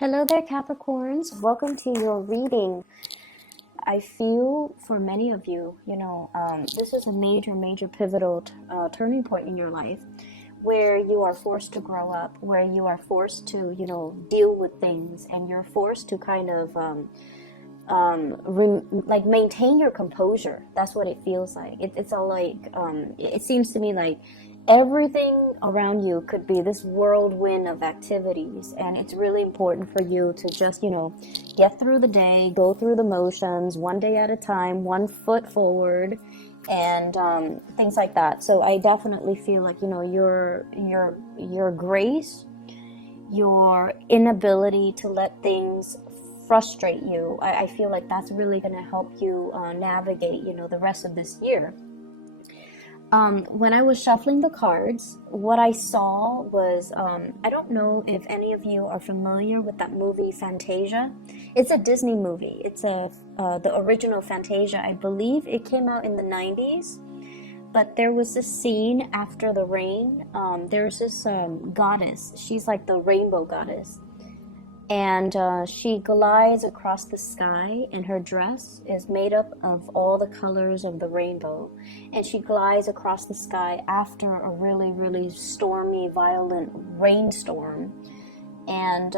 Hello there, Capricorns. Welcome to your reading. I feel for many of you, this is a major pivotal turning point in your life where you are forced to grow up, where you are forced to, deal with things, and you're forced to kind of maintain your composure. That's what it feels like. It's all like it seems to me like everything around you could be this whirlwind of activities, and it's really important for you to just get through the day, go through the motions, one day at a time, one foot forward, and things like that. So I definitely feel like your grace, your inability to let things frustrate you, I feel like that's really going to help you navigate the rest of this year. When I was shuffling the cards, what I saw was, I don't know if any of you are familiar with that movie Fantasia. It's a Disney movie. It's the original Fantasia. I believe it came out in the 90s. But there was this scene after the rain. There's this goddess. She's like the rainbow goddess. And she glides across the sky, and her dress is made up of all the colors of the rainbow. And she glides across the sky after a really stormy, violent rainstorm. And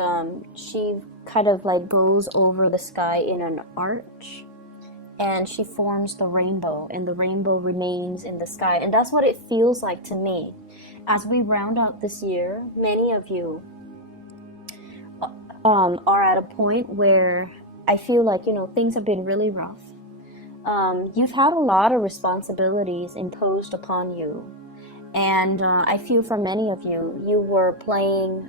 she kind of like goes over the sky in an arch, and she forms the rainbow, and the rainbow remains in the sky. And that's what it feels like to me. As we round out this year, many of you are at a point where I feel like, things have been really rough. You've had a lot of responsibilities imposed upon you. And I feel for many of you, you were playing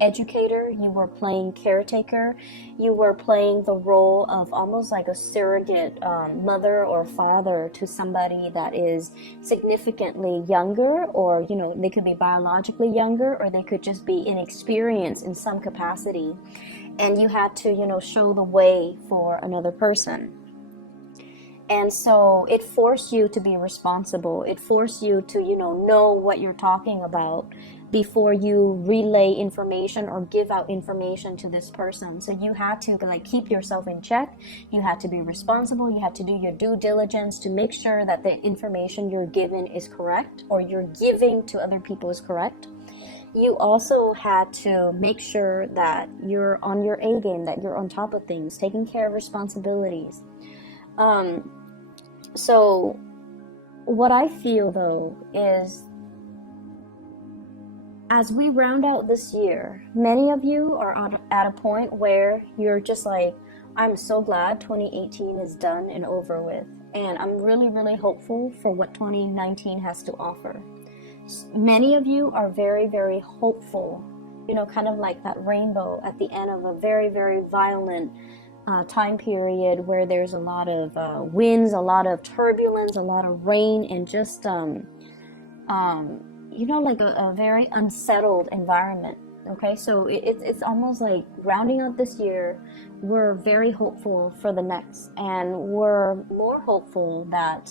educator, you were playing caretaker, you were playing the role of almost like a surrogate mother or father to somebody that is significantly younger, or they could be biologically younger, or they could just be inexperienced in some capacity, and you had to show the way for another person. And so it forced you to be responsible. It forced you to know what you're talking about before you relay information or give out information to this person. So you had to keep yourself in check. You had to be responsible. You had to do your due diligence to make sure that the information you're given is correct, or you're giving to other people is correct. You also had to make sure that you're on your A game, that you're on top of things, taking care of responsibilities. So what I feel though is, as we round out this year, many of you are at a point where you're just like, I'm so glad 2018 is done and over with. And I'm really hopeful for what 2019 has to offer. Many of you are very hopeful, kind of like that rainbow at the end of a very violent time period where there's a lot of winds, a lot of turbulence, a lot of rain, and just like a very unsettled environment. Okay, so it's almost like rounding out this year, we're very hopeful for the next, and we're more hopeful that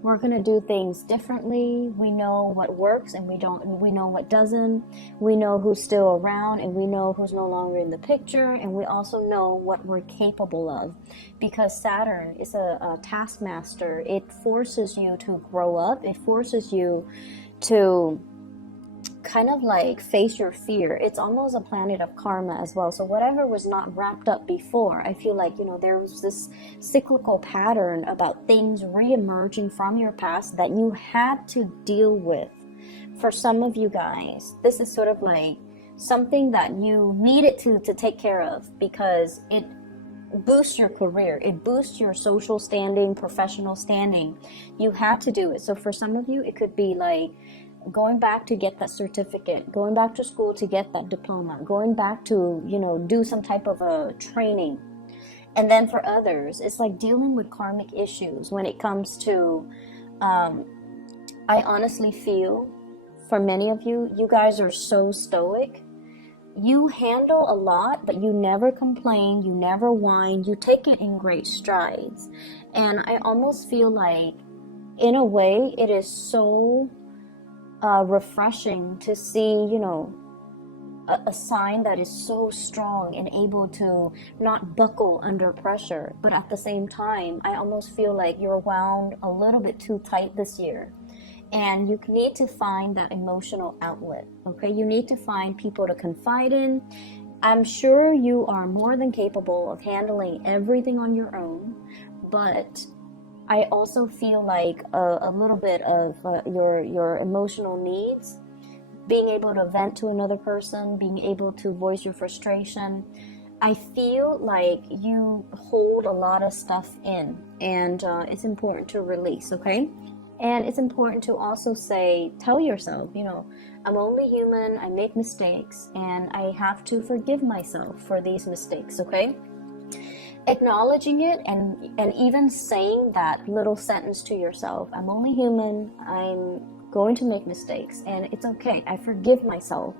we're going to do things differently. We know what works and we know what doesn't. We know who's still around and we know who's no longer in the picture, and we also know what we're capable of, because Saturn is a taskmaster. It forces you to grow up. It forces you to kind of like face your fear. It's almost a planet of karma as well. So whatever was not wrapped up before, I feel like there was this cyclical pattern about things re-emerging from your past that you had to deal with. For some of you guys, this is sort of like something that you needed to take care of, because it boosts your career, it boosts your social standing, professional standing. You had to do it. So for some of you, it could be like going back to get that certificate, going back to school to get that diploma, going back to do some type of a training. And then for others, it's like dealing with karmic issues when it comes to I honestly feel for many of you, you guys are so stoic. You handle a lot, but you never complain, you never whine, you take it in great strides. And I almost feel like, in a way, it is so refreshing to see, a sign that is so strong and able to not buckle under pressure. But at the same time, I almost feel like you're wound a little bit too tight this year. And you need to find that emotional outlet, okay? You need to find people to confide in. I'm sure you are more than capable of handling everything on your own, but I also feel like a little bit of your emotional needs, being able to vent to another person, being able to voice your frustration. I feel like you hold a lot of stuff in, and it's important to release, okay? And it's important to also tell yourself, I'm only human, I make mistakes, and I have to forgive myself for these mistakes, okay? Acknowledging it and even saying that little sentence to yourself, I'm only human, I'm going to make mistakes, and it's okay, I forgive myself.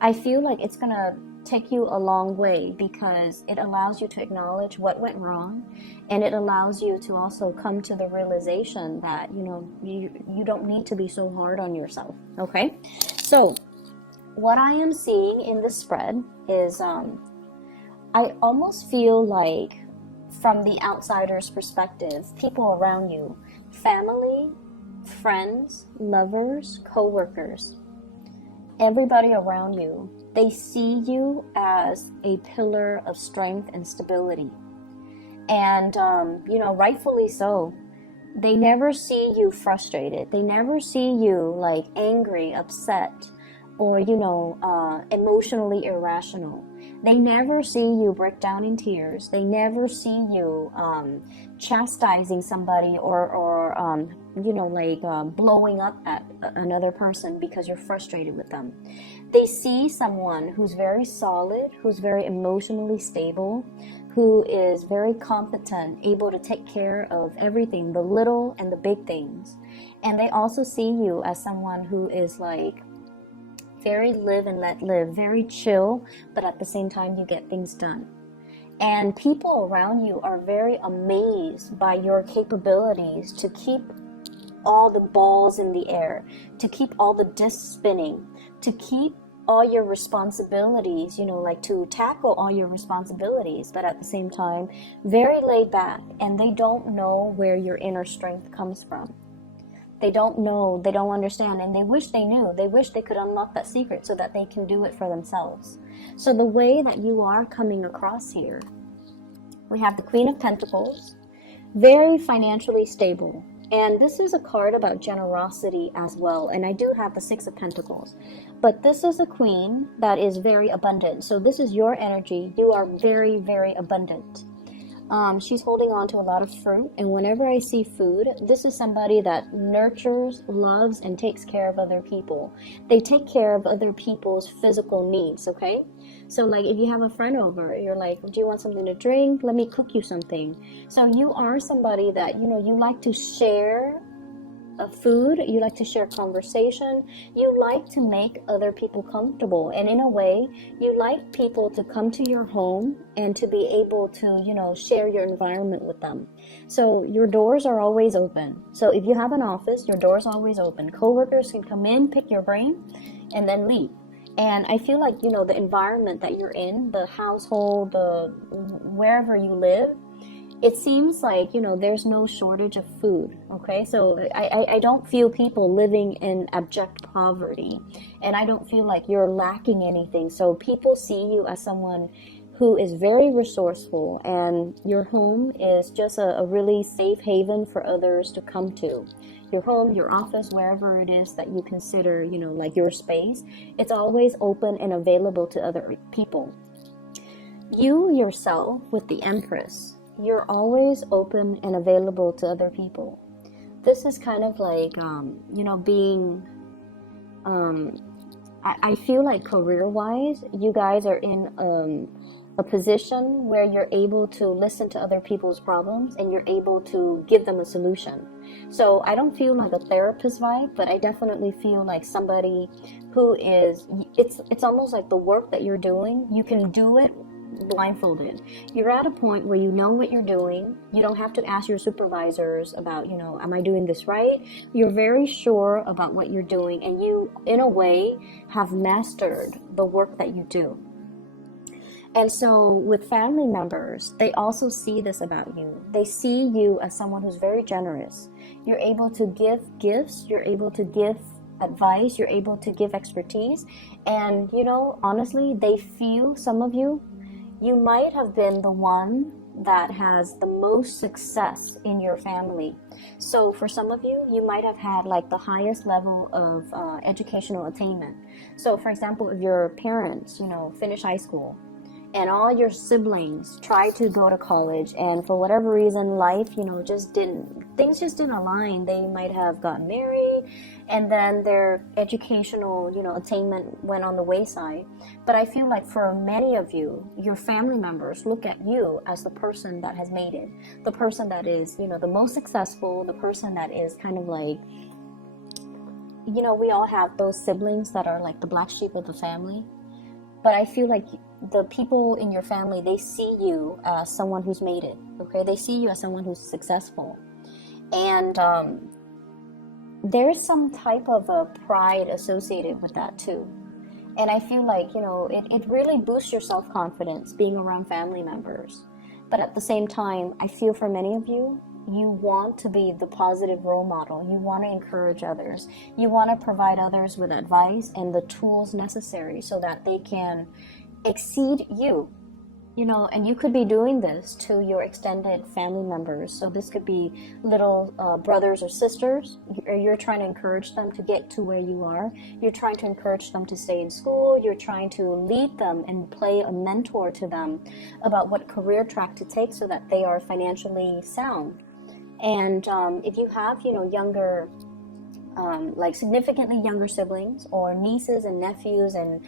I feel like it's gonna take you a long way, because it allows you to acknowledge what went wrong, and it allows you to also come to the realization that you don't need to be so hard on yourself, okay? So what I am seeing in this spread is I almost feel like, from the outsider's perspective, people around you, family, friends, lovers, co-workers, everybody around you, they see you as a pillar of strength and stability. And, rightfully so. They never see you frustrated. They never see you like angry, upset, or, emotionally irrational. They never see you break down in tears. They never see you chastising somebody or blowing up at another person because you're frustrated with them. They see someone who's very solid, who's very emotionally stable, who is very competent, able to take care of everything, the little and the big things. And they also see you as someone who is like very live and let live, very chill, but at the same time you get things done. And people around you are very amazed by your capabilities to keep all the balls in the air, to keep all the discs spinning, to keep all your responsibilities, to tackle all your responsibilities, but at the same time, very laid back, and they don't know where your inner strength comes from. They don't know, they don't understand, and they wish they knew. They wish they could unlock that secret so that they can do it for themselves. So the way that you are coming across here, we have the Queen of Pentacles, very financially stable. And this is a card about generosity as well. And I do have the Six of Pentacles. But this is a queen that is very abundant. So this is your energy. You are very, very abundant. She's holding on to a lot of fruit, and whenever I see food, this is somebody that nurtures, loves, and takes care of other people. They take care of other people's physical needs, okay? So like if you have a friend over, you're like, do you want something to drink? Let me cook you something. So you are somebody that, you like to share food, you like to share conversation, you like to make other people comfortable, and in a way you like people to come to your home and to be able to share your environment with them. So your doors are always open. So if you have an office, your door's always open. Co-workers can come in, pick your brain, and then leave. And I feel like the environment that you're in, the household, wherever you live, it seems like, there's no shortage of food, okay? So I don't feel people living in abject poverty, and I don't feel like you're lacking anything. So people see you as someone who is very resourceful, and your home is just a really safe haven for others to come to. Your home, your office, wherever it is that you consider, like your space, it's always open and available to other people. You yourself, with the Empress, you're always open and available to other people. This is kind of like, being, I feel like career-wise, you guys are in a position where you're able to listen to other people's problems and you're able to give them a solution. So I don't feel like a therapist vibe, but I definitely feel like somebody who is, it's almost like the work that you're doing, you can do it blindfolded. You're at a point where you know what you're doing. You don't have to ask your supervisors about, am I doing this right? You're very sure about what you're doing, and you, in a way, have mastered the work that you do. And so with family members, they also see this about you. They see you as someone who's very generous. You're able to give gifts, you're able to give advice, you're able to give expertise. And, honestly, they feel, some of you might have been the one that has the most success in your family. So for some of you, you might have had like the highest level of educational attainment. So for example, if your parents, finish high school, and all your siblings try to go to college, and for whatever reason, life, things just didn't align. They might have gotten married, and then their educational, attainment went on the wayside. But I feel like for many of you, your family members look at you as the person that has made it, the person that is, the most successful, the person that is kind of like, we all have those siblings that are like the black sheep of the family. But I feel like the people in your family, they see you as someone who's made it, okay? They see you as someone who's successful. And there's some type of a pride associated with that too. And I feel like, it really boosts your self-confidence being around family members. But at the same time, I feel for many of you, you want to be the positive role model. You want to encourage others. You want to provide others with advice and the tools necessary so that they can exceed you. And you could be doing this to your extended family members. So this could be little brothers or sisters. You're trying to encourage them to get to where you are. You're trying to encourage them to stay in school. You're trying to lead them and play a mentor to them about what career track to take so that they are financially sound. And if you have, younger, like significantly younger siblings or nieces and nephews and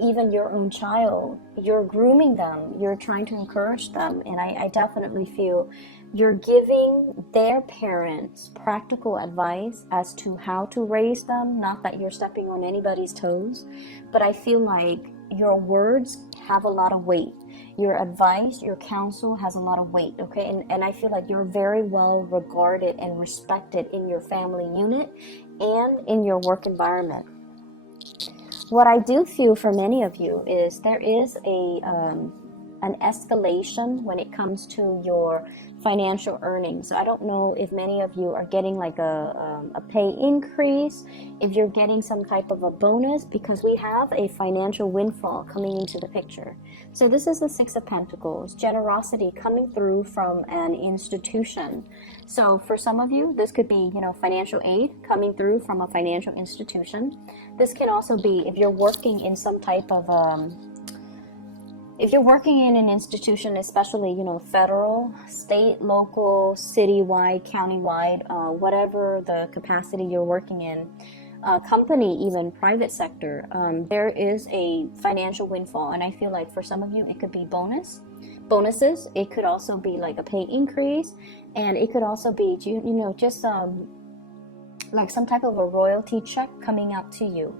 even your own child, you're grooming them, you're trying to encourage them. And I definitely feel you're giving their parents practical advice as to how to raise them. Not that you're stepping on anybody's toes, but I feel like your words have a lot of weight. Your advice, your counsel has a lot of weight, okay? And I feel like you're very well regarded and respected in your family unit and in your work environment. What I do feel for many of you is there is an escalation when it comes to your financial earnings. So I don't know if many of you are getting like a pay increase, if you're getting some type of a bonus, because we have a financial windfall coming into the picture. So this is the Six of Pentacles, generosity coming through from an institution. So for some of you, this could be, financial aid coming through from a financial institution. This can also be if you're working in some type of if you're working in an institution, especially, federal, state, local, citywide, countywide, whatever the capacity you're working in, company, even private sector, there is a financial windfall. And I feel like for some of you, it could be bonuses. It could also be like a pay increase. And it could also be, just like some type of a royalty check coming out to you.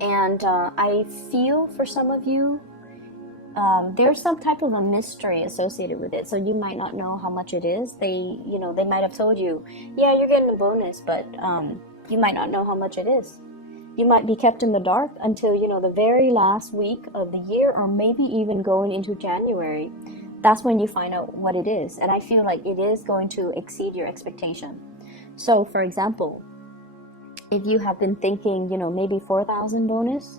And I feel for some of you, there's some type of a mystery associated with it. So you might not know how much it is. They might have told you, yeah, you're getting a bonus, but you might not know how much it is. You might be kept in the dark until, the very last week of the year, or maybe even going into January. That's when you find out what it is. And I feel like it is going to exceed your expectation. So for example, if you have been thinking, maybe 4,000 bonus,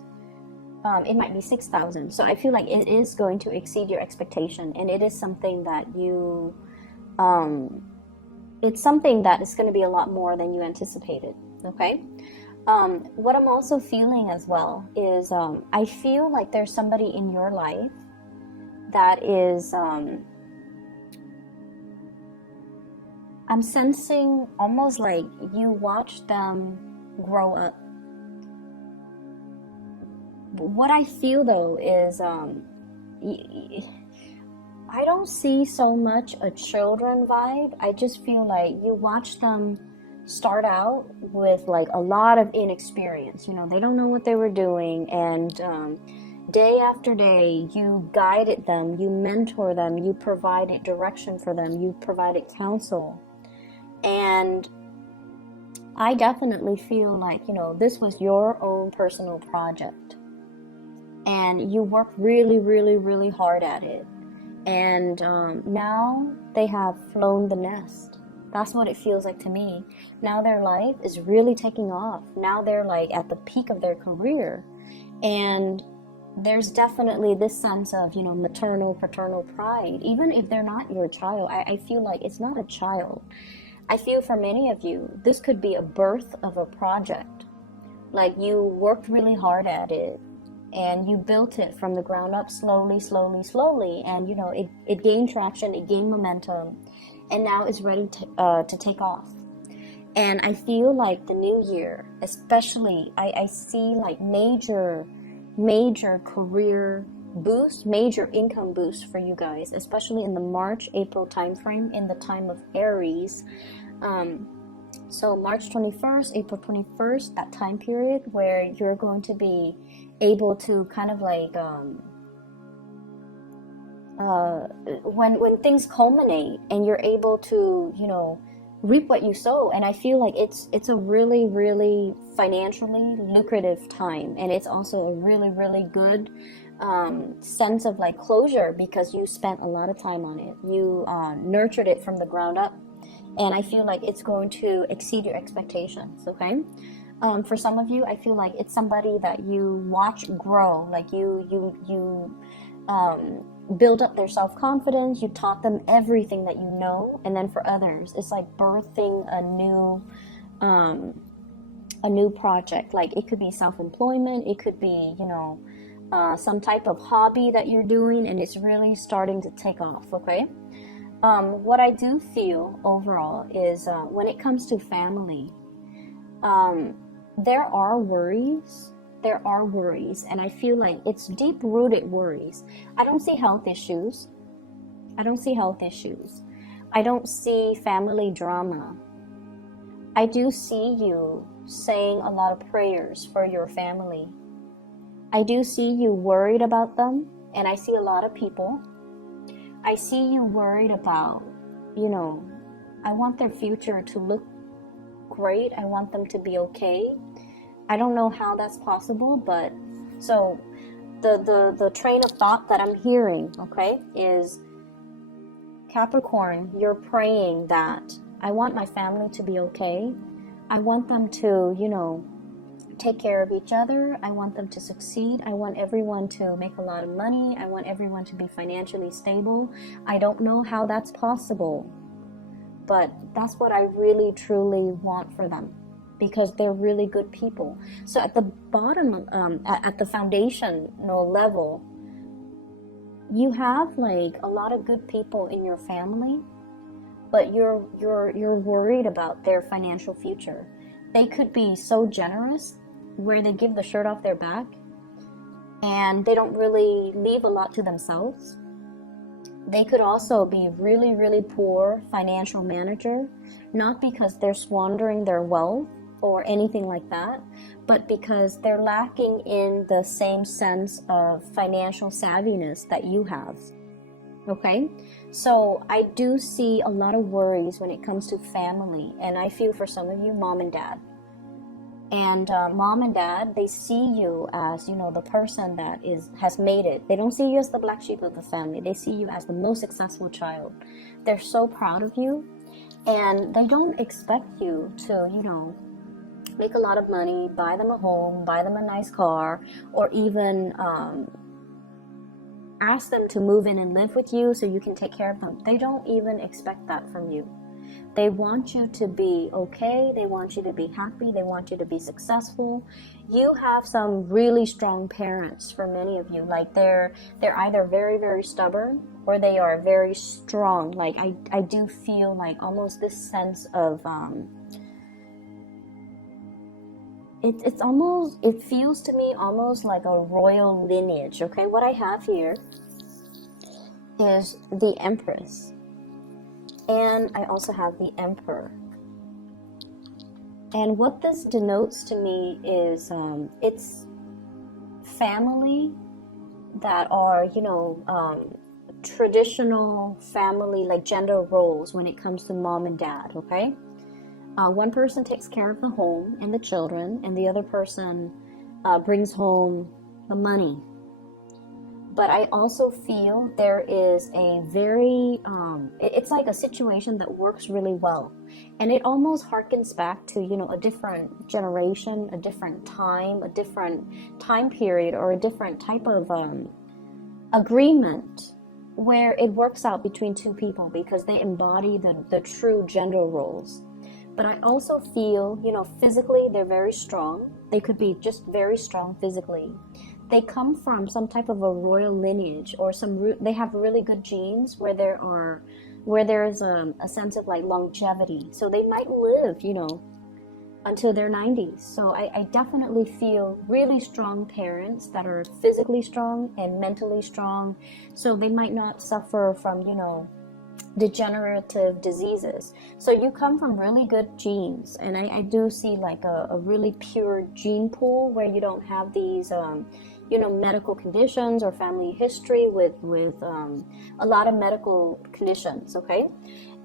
it might be 6,000. So I feel like it is going to exceed your expectation, and it is something that you, it's something that is going to be a lot more than you anticipated. Okay. What I'm also feeling as well is, I feel like there's somebody in your life that is, I'm sensing almost like you watch them grow up. What I feel though is, I don't see so much a children vibe. I just feel like you watch them start out with like a lot of inexperience. They don't know what they were doing, and day after day, you guided them, you mentor them, you provided direction for them, you provided counsel. And I definitely feel like, this was your own personal project. And you worked really, really, really hard at it. And now they have flown the nest. That's what it feels like to me. Now their life is really taking off. Now they're like at the peak of their career. And there's definitely this sense of, maternal, paternal pride. Even if they're not your child, I feel like it's not a child. I feel for many of you, this could be a birth of a project. Like you worked really hard at it and you built it from the ground up slowly, slowly, slowly. And, it gained traction, it gained momentum, and now it's ready to take off. And I feel like the new year, especially, I see like major career boost, major income boost for you guys, especially in the March-April timeframe, in the time of Aries. So March 21st, April 21st, that time period where you're going to be able to kind of like, when things culminate and you're able to, reap what you sow. And I feel like it's a really, really financially lucrative time. And it's also a really, really good sense of like closure, because you spent a lot of time on it. You nurtured it from the ground up. And I feel like it's going to exceed your expectations, okay? For some of you, I feel like it's somebody that you watch grow. Like you build up their self-confidence. You taught them everything that you know. And then for others, it's like birthing a new project. Like it could be self-employment. It could be, some type of hobby that you're doing, and it's really starting to take off, okay? What I do feel overall is when it comes to family, there are worries. There are worries, and I feel like it's deep-rooted worries. I don't see health issues. I don't see family drama. I do see you saying a lot of prayers for your family. I do see you worried about them, and I see a lot of people. I see you worried about, I want their future to look great. I want them to be okay. I don't know how that's possible, but so the train of thought that I'm hearing, okay, is Capricorn, you're praying that I want my family to be okay. I want them to, take care of each other. I want them to succeed. I want everyone to make a lot of money. I want everyone to be financially stable. I don't know how that's possible, but that's what I really, truly want for them, because they're really good people. So at the bottom, at the foundational level, you have like a lot of good people in your family, but you're worried about their financial future. They could be so generous where they give the shirt off their back and they don't really leave a lot to themselves. They could also be really, really poor financial manager, not because they're squandering their wealth or anything like that, but because they're lacking in the same sense of financial savviness that you have. Okay? So I do see a lot of worries when it comes to family, and I feel for some of you, mom and dad. And mom and dad, they see you as, the person that has made it. They don't see you as the black sheep of the family. They see you as the most successful child. They're so proud of you, and they don't expect you to, make a lot of money, buy them a home, buy them a nice car, or even ask them to move in and live with you so you can take care of them. They don't even expect that from you. They want you to be okay. They want you to be happy. They want you to be successful. You have some really strong parents for many of you. Like they're either very, very stubborn or they are very strong. Like I do feel like almost this sense of it feels to me almost like a royal lineage. Okay, what I have here is the Empress. And I also have the Emperor. And what this denotes to me is it's family that are, traditional family, like gender roles when it comes to mom and dad, okay? One person takes care of the home and the children, and the other person brings home the money. But I also feel there is a very, it's like a situation that works really well. And it almost harkens back to, a different generation, a different time period, or a different type of agreement where it works out between two people because they embody the true gender roles. But I also feel, physically they're very strong. They could be just very strong physically. They come from some type of a royal lineage, or they have really good genes where there's a sense of like longevity. So they might live, until their 90s. So I definitely feel really strong parents that are physically strong and mentally strong. So they might not suffer from, degenerative diseases. So you come from really good genes, and I do see like a really pure gene pool where you don't have these medical conditions or family history with a lot of medical conditions, okay?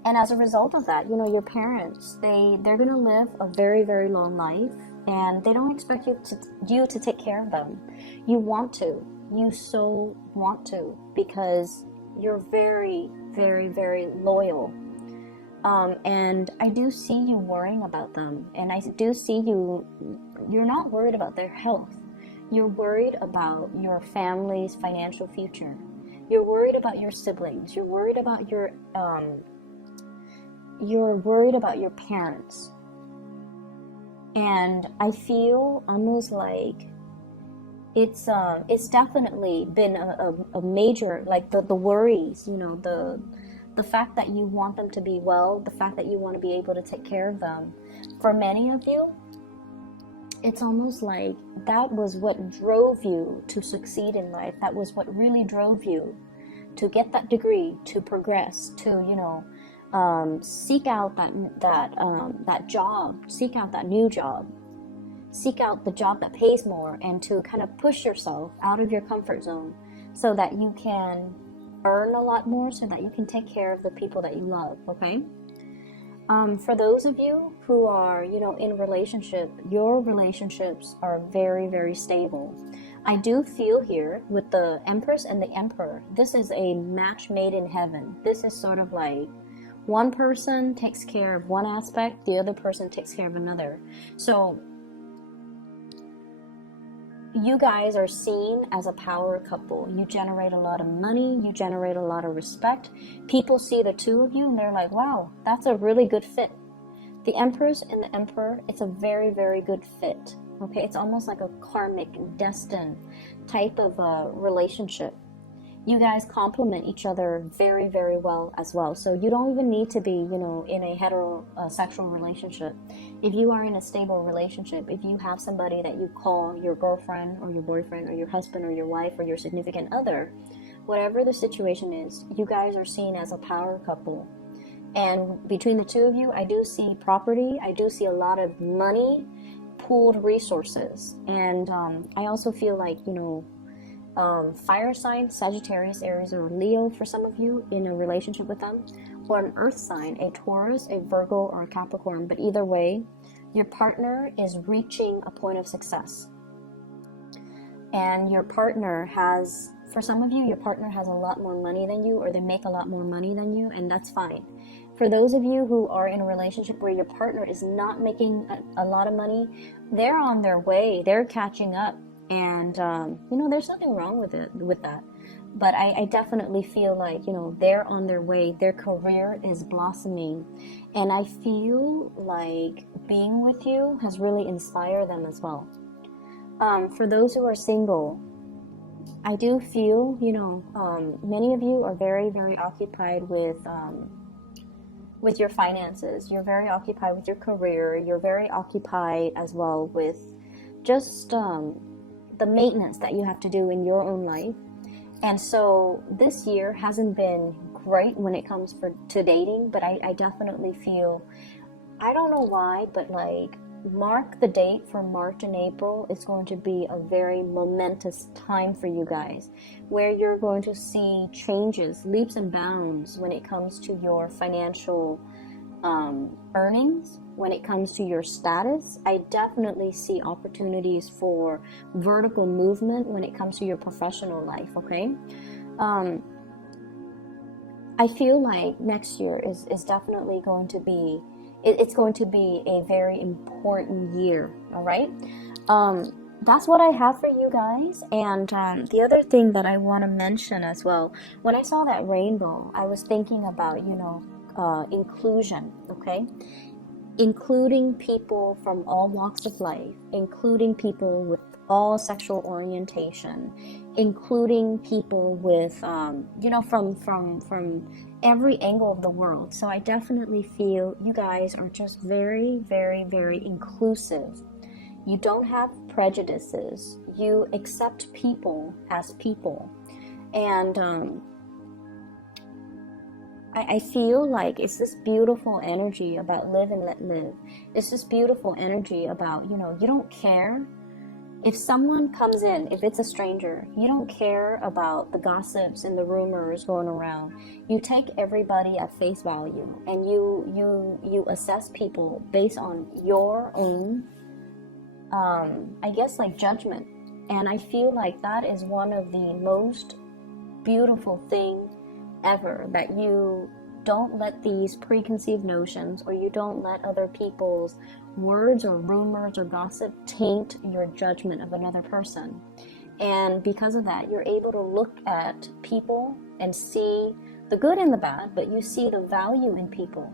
And as a result of that, your parents, they're going to live a very, very long life, and they don't expect you to take care of them. You want to. You so want to, because you're very, very, very loyal. And I do see you worrying about them, and I do see you're not worried about their health. You're worried about your family's financial future. You're worried about your siblings. You're worried about your parents. And I feel almost like it's definitely been a major, like the worries, the fact that you want them to be well, the fact that you want to be able to take care of them. For many of you, it's almost like that was what drove you to succeed in life. That was what really drove you to get that degree, to progress, to, seek out that job, seek out that new job, seek out the job that pays more, and to kind of push yourself out of your comfort zone so that you can earn a lot more, so that you can take care of the people that you love, okay? For those of you who are, in relationship, your relationships are very, very stable. I do feel here with the Empress and the Emperor, this is a match made in heaven. This is sort of like one person takes care of one aspect, the other person takes care of another. So you guys are seen as a power couple. You generate a lot of money, you generate a lot of respect. People see the two of you and they're like, wow, that's a really good fit. The Empress and the Emperor, it's a very, very good fit. Okay, it's almost like a karmic, destined type of relationship. You guys complement each other very, very well as well. So you don't even need to be, in a heterosexual relationship. If you are in a stable relationship, if you have somebody that you call your girlfriend or your boyfriend or your husband or your wife or your significant other, whatever the situation is, you guys are seen as a power couple. And between the two of you, I do see property. I do see a lot of money, pooled resources. And I also feel like, fire sign, Sagittarius, Aries, or Leo for some of you in a relationship with them, or an earth sign, a Taurus, a Virgo, or a Capricorn. But either way, your partner is reaching a point of success. And your partner has, for some of you, your partner has a lot more money than you, or they make a lot more money than you, and that's fine. For those of you who are in a relationship where your partner is not making a lot of money, they're on their way, they're catching up. And, there's nothing wrong with that. But I definitely feel like, they're on their way. Their career is blossoming. And I feel like being with you has really inspired them as well. For those who are single, I do feel, many of you are very, very occupied with your finances. You're very occupied with your career. You're very occupied as well with just, the maintenance that you have to do in your own life. And so this year hasn't been great when it comes to dating, but I definitely feel, I don't know why, but like mark the date for March and April. It's going to be a very momentous time for you guys, where you're going to see changes, leaps and bounds when it comes to your financial earnings, when it comes to your status. I definitely see opportunities for vertical movement when it comes to your professional life, okay? I feel like next year is definitely going to be, it's going to be a very important year, all right? That's what I have for you guys. And the other thing that I want to mention as well, when I saw that rainbow, I was thinking about, inclusion, okay? Including people from all walks of life, including people with all sexual orientation, including people with, from every angle of the world. So I definitely feel you guys are just very, very, very inclusive. You don't have prejudices. You accept people as people. And I feel like it's this beautiful energy about live and let live. It's this beautiful energy about, you don't care. If someone comes in, if it's a stranger, you don't care about the gossips and the rumors going around. You take everybody at face value, and you assess people based on your own, judgment. And I feel like that is one of the most beautiful things ever, that you don't let these preconceived notions, or you don't let other people's words or rumors or gossip taint your judgment of another person. And because of that, you're able to look at people and see the good and the bad, but you see the value in people.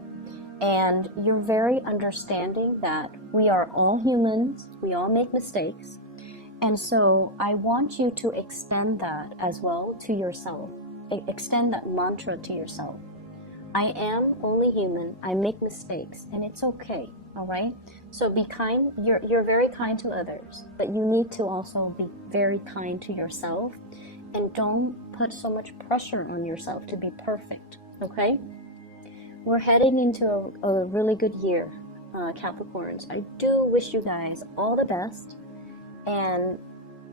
And you're very understanding that we are all humans, we all make mistakes. And so I want you to extend that as well to yourself. Extend that mantra to yourself. I am only human. I make mistakes, and it's okay. All right. So be kind. You're very kind to others, but you need to also be very kind to yourself, and don't put so much pressure on yourself to be perfect. Okay. We're heading into a really good year, Capricorns. I do wish you guys all the best, and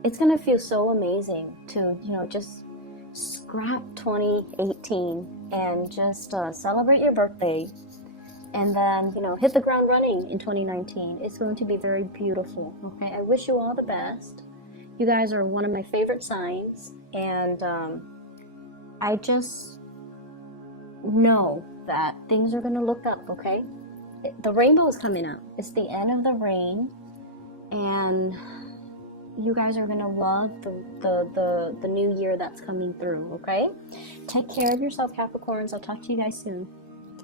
it's gonna feel so amazing to just scrap 2018 and just celebrate your birthday, and then hit the ground running in 2019. It's going to be very beautiful. Okay, I wish you all the best. You guys are one of my favorite signs, and I just know that things are going to look up. Okay, the rainbow is coming out. It's the end of the rain, and you guys are going to love the new year that's coming through, okay? Take care of yourself, Capricorns. I'll talk to you guys soon.